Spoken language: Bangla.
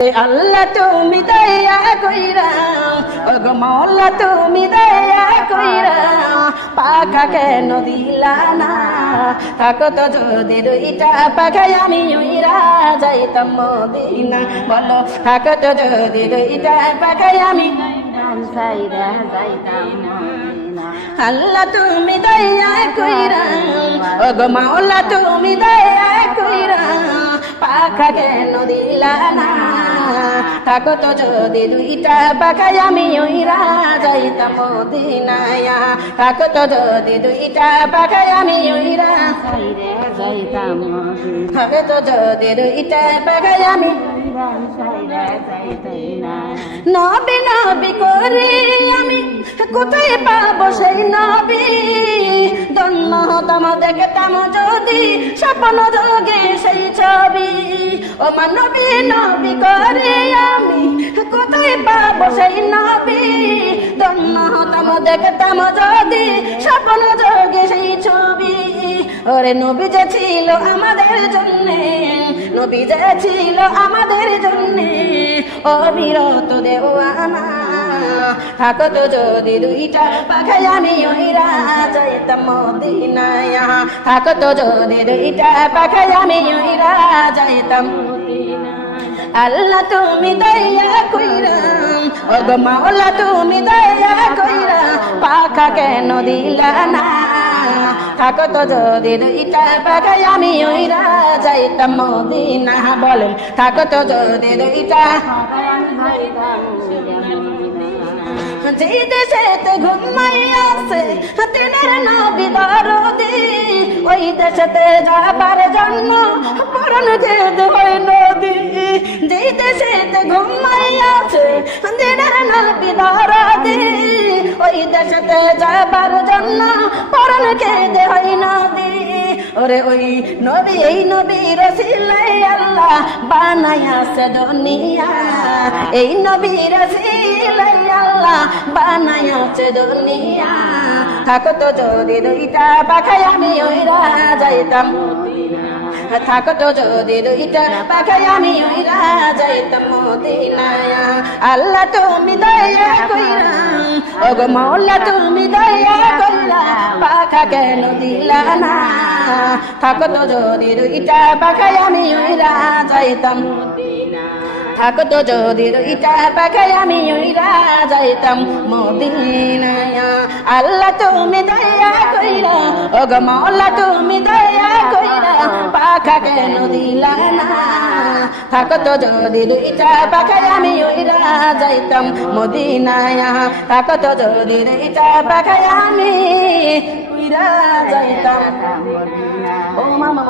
আল্লাহ তুমি দয়া কইরা ওগো মাওলা তুমি দয়া কইরা পাখা কেন দিলা না থাকো তো যদি দুইটা পাখায় আমি উইরা যাইতাম মদিনা বলো থাকো তো যদি দুইটা পাখায় আমি সাইরা যাইতাম মদিনা আল্লাহ তুমি দয়া কইরা ওগো মাওলা তুমি দয়া কইরা পাখা কেন দিলা না থাকো তো যদি দুইটা পাখায় আমি উইরা যাইতাম মদিনায় থাকো তো যদি দুইটা পাখায় আমি উইরা যাইতাম থাকো তো যদি দুইটা পাখায় আমি নবী নবী করে আমি কোথায় পাবো সেই নবী ধন্য হতাম দেখতাম যদি স্বপ্ন যোগে সেই ছবি ও মানবী নবী করে আমি কোথায় পাবো সেই নবী ধন্য হতাম দেখতাম যদি স্বপ্ন যোগে সেই ছবি ওরে নবী যে ছিল আমাদের জন্যে নবী যে ছিল আমাদের জন্যে অবিরত দেওয়ানা থাকো তো যদি দুইটা পাখায় আমি উইরা যাইতাম মদিনায় থাকো তো যদি দুইটা পাখায় আমি উইরা যাইতাম আল্লাহ তুমি দয়া কইরা ওগো মাওলা তুমি দয়া কইরা পাখা কেন দিলা না থাকো তো যদি দুইটা পাখায় আমি উইরা যাইতাম মদিনা বলেন থাকো তো যদি দুইটা যে দেশেতে ঘুমাইয়াছে দিনের নবী দরদি ওই দেশেতে যাবার জন্য পরাণ যেদ হয় নদী যে দেশেতে ঘুমাইয়াছে দিনের নবী দরদি ওই দেশেতে যাবার জন্য পরাণ যেদ হয় নদী ওরে ওই নবী এই নবী রসিলে আল্লাহ বানাইয়াছে দুনিয়া এই নবী রসিলে আল্লাহ বানাইয়াছে দুনিয়া থাকো তো যদি দুইটা পাখায় আমি উইরা যাইতাম থাকো তো যদি দুইটা পাখায় আমি উইরা যাইতাম মদিনায় আল্লাহ তুমি দয়া কইরা ওগো মাওলা তুমি দয়া কইরা পাখা কেন দিলা না থাকো তো যদি দুইটা পাখায় আমি উইরা যাইতাম থাকো তো যদি দুইটা পাখায় আমি উইরা যাইতাম মদিনায় আল্লাহ তুমি দয়া কইরা ওগো মাওলা তুমি দয়া কইরা পাখা কেন দিলা না থাকো তো যদি দুইটা পাখায় আমি উইরা যাইতাম মদিনায় থাকো তো যদি দুইটা পাখায় আমি উইরা যাইতাম ও মামা